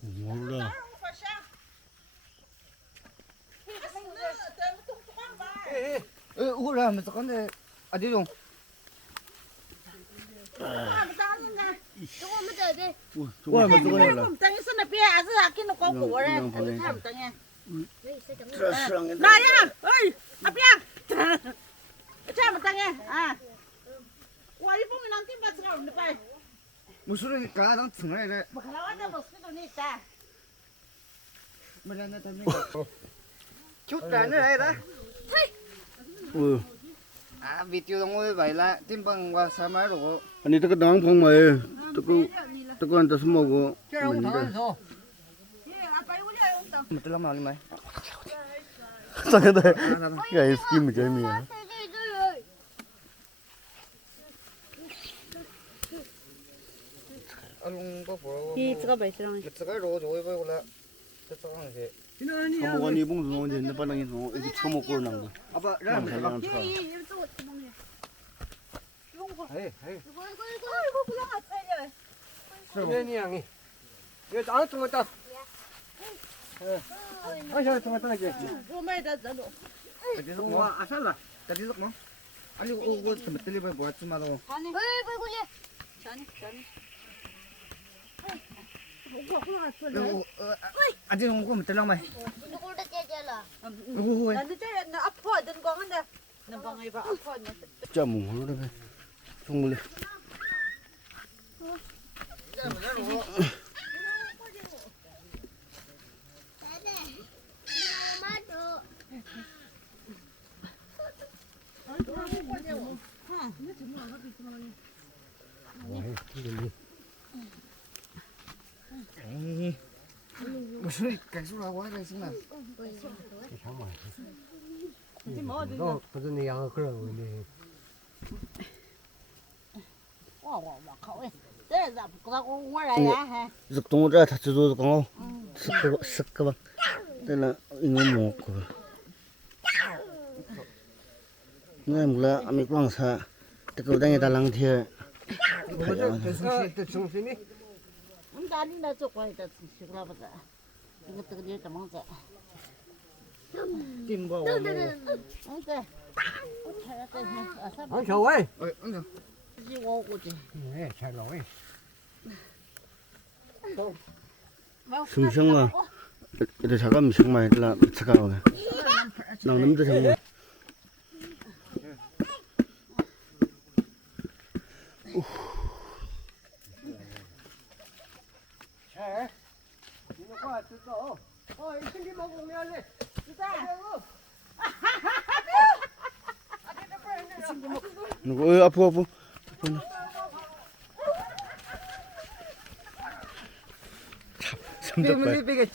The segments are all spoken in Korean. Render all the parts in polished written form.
몰라. 오라 하면서 근데 어디 좀 저거 한번 저거 해라. 나야, 어이, 아비야. 잠깐만 땅에. 아. 와, 이 봉이 난 팀 같이 가는데 빨리. 무슨 가당 등을 뭐 가라와다 뭐 쓰도 있다. 뭐라나 더 chút cả nữa đây đó 어. à vịt tiêu đồng ngôi vậy là tim bằng qua sa má rồi 아니 저거 나랑 정말 저거 한테 술 먹고. một lần nào đi mày 상해다. 야, 이 스킨 재미야. ông có bộ 이 저거 베이스랑. cái đồ rồi với là cái sao này 한복안이 봉수 넣은데 내 바닥에 넣어. 이거 처먹고 오는 거. 아빠 그냥 라면 자기랑 쳐. 이거 이거 다 통했다 아셔 통했다 이제 어디서 뭐 아살라 어디서 뭐 아니 이거 좀 들리면 뭐야 좀 하고 이거 아직 온 거면 들랑 말 이거 나 아파 든 거한데. 나 방에 봐 아파. 짬 먹으러 그래. 정말. 무슨 강수라고 하자 있으나 너 무슨 양을 그런 거니? 와, 거기. 내 잡고 뭐라야 해. 적동으로 다 쳐줘도 강어. 쓱까 내가 이거 먹고. 내 몰라 아미 광사. 뜨거 당에 달랑 뒤에. 정신이 나는 저거 있다. 시끄러 보다. 이거 뜨거리 좀 먹자. tìm vào 오케이. 안 좋아. 응 이거 오지. 네, 잘 나와. 승성아. 이제 잠깐 정말 일라 잠깐만. 나 남도 정말. 잘. 이거 봐, 뜯어. 이 친구 먹으면 안 돼. 누구 아프. 때문에 비게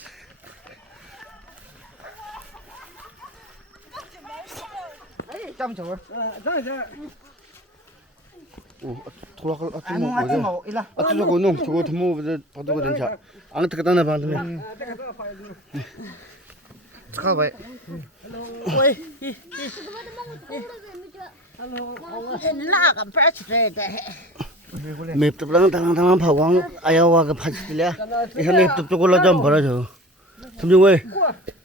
좀 저거 돌아갈 안 먹지 마 일라 저거 농 저거 더 먹어 봐도 괜찮아. 안 뜨거다 나 봐도. 잠깐만 나가 빠지래 돼. 맵답랑 달랑 파왕 아야와가 파지들이야. 이 맵답 저걸로 좀 벌어줘. 점정왜?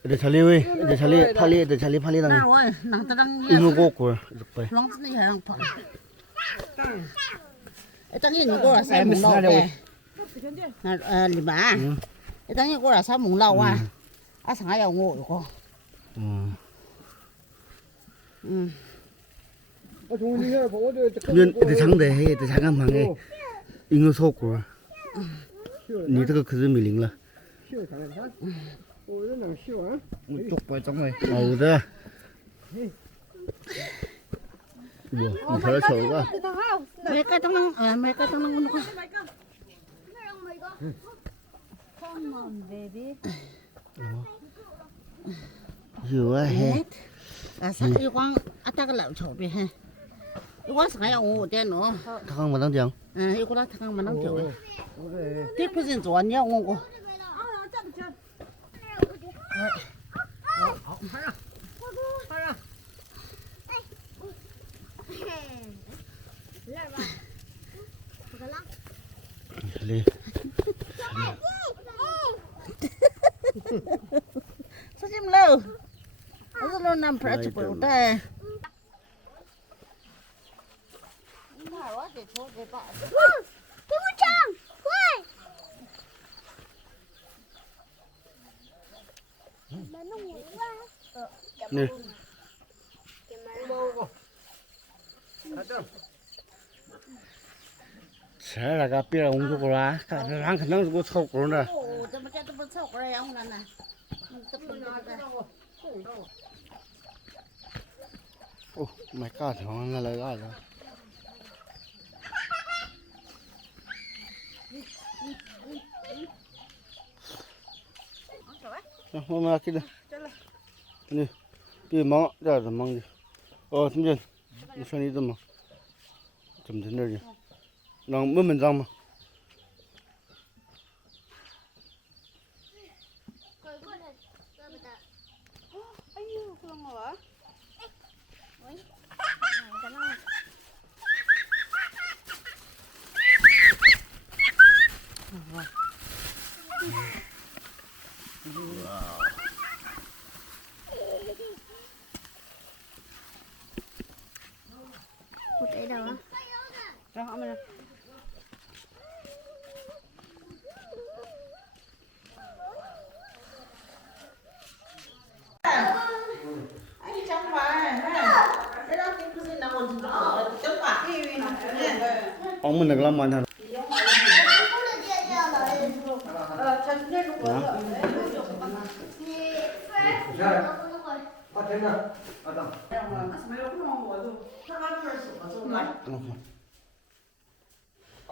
이제 잘리왜? 이제 잘리 팔리 이제 잘리 팔리 당. 나와. 나랑 이거 고고. 이제 롱스니 향 파. 일단 이거 와서 먹어. 나 리마. 일단 이거 와서 먹라와. 아 상하야 오 이거. 그러면 이제 장대 이제 잠깐 방에 이거 속고. 니这个可是米零了。 chụp vào trong này 어, 그래. 뭐, 잘 쳐가. mấy cái trong nó 좋아 해. à sao đi quăng à ta cái lẩu chổi về ha đi quăng sao要我点喏 타강 마당 장. đi quăng ta không mà nóng chổi tiếp cái gì rồi nhá ông cô 살리. 사진 lâu nó luôn nằm phải chụp được đây 네. 잘 나가 삐라 온 거라. 한 그냥 주고 쳐 그러나. 오, 저 뭐지 또 뭐지 그래 양 나나 오, 마이 갓. 정말 나가. hôm nay kia này bị mắng ra rồi mắng đi thím dân sao đi mà chấm thế này đi lòng mới mình răng mà anh chẳng phải cái đó cái gì nào còn chẳng phải ông mình được làm mạnh hả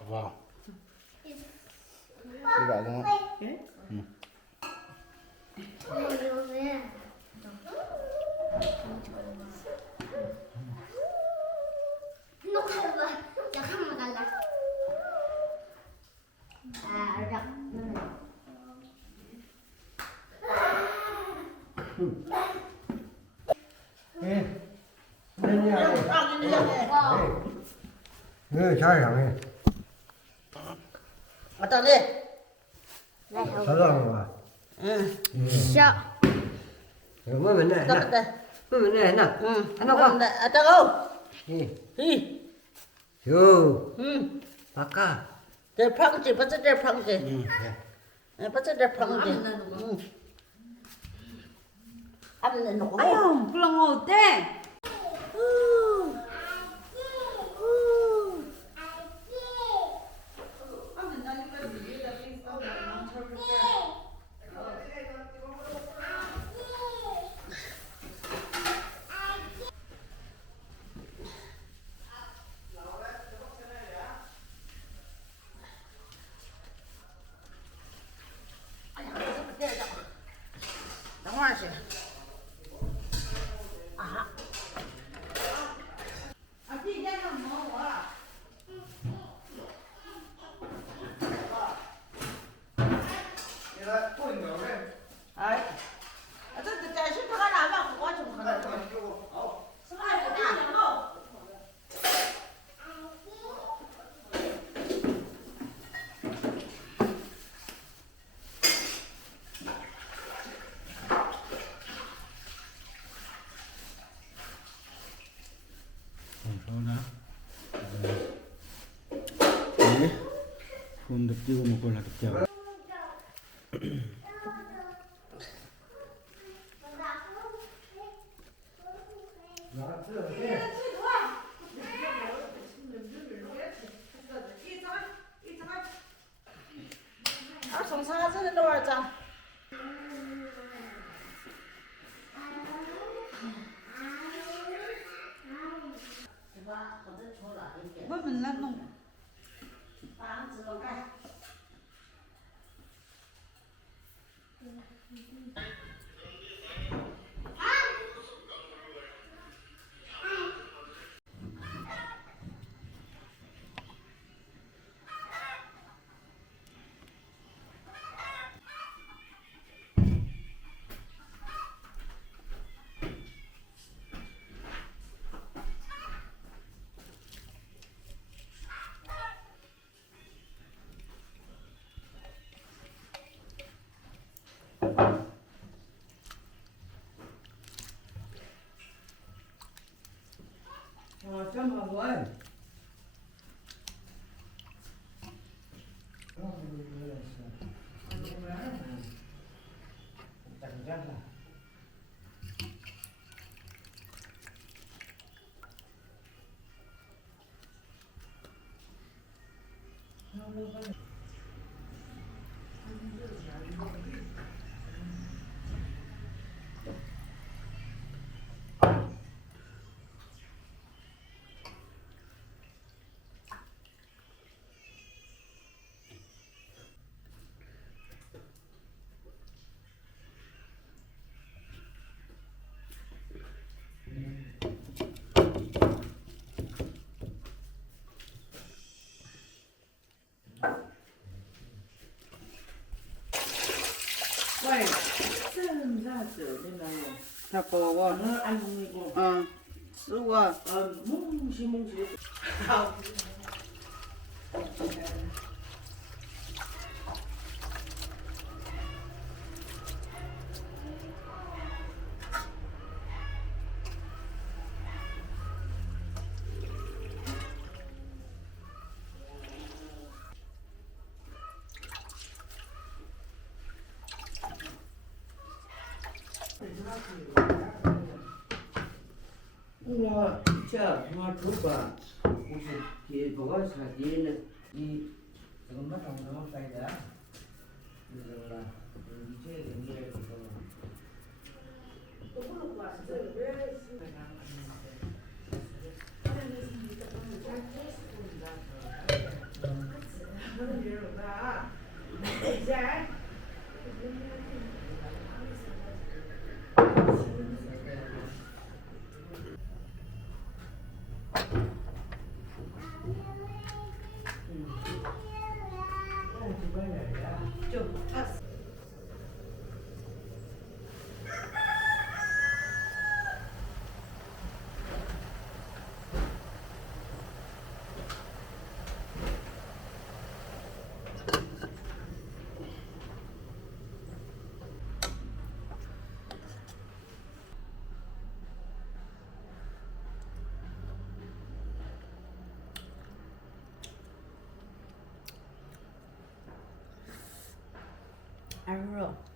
vào đi vào luôn 잘 향해. 어떤 데 잘 나가. 응 뭐 맨날 어떤 나. 데 뭐 맨날 나. 응 하나 봐. 어떤 거 히 요. 응 바까. 내 방지 bắt 내 방지 bắt 내 방지 ăn nó 아유, 그럼 어때? 당황하지 không được chưa một con là được chờ 정상하지는 놀자 뭐 맨날 너 짬하고 와. 자꾸 와. 어. 쓰고. 우와, 진짜 정말 좋다. 혹시 뒤에 뭐가 사기에는 이 조금만 정정한 사이다. 이거라 이제 연결해 서 알어.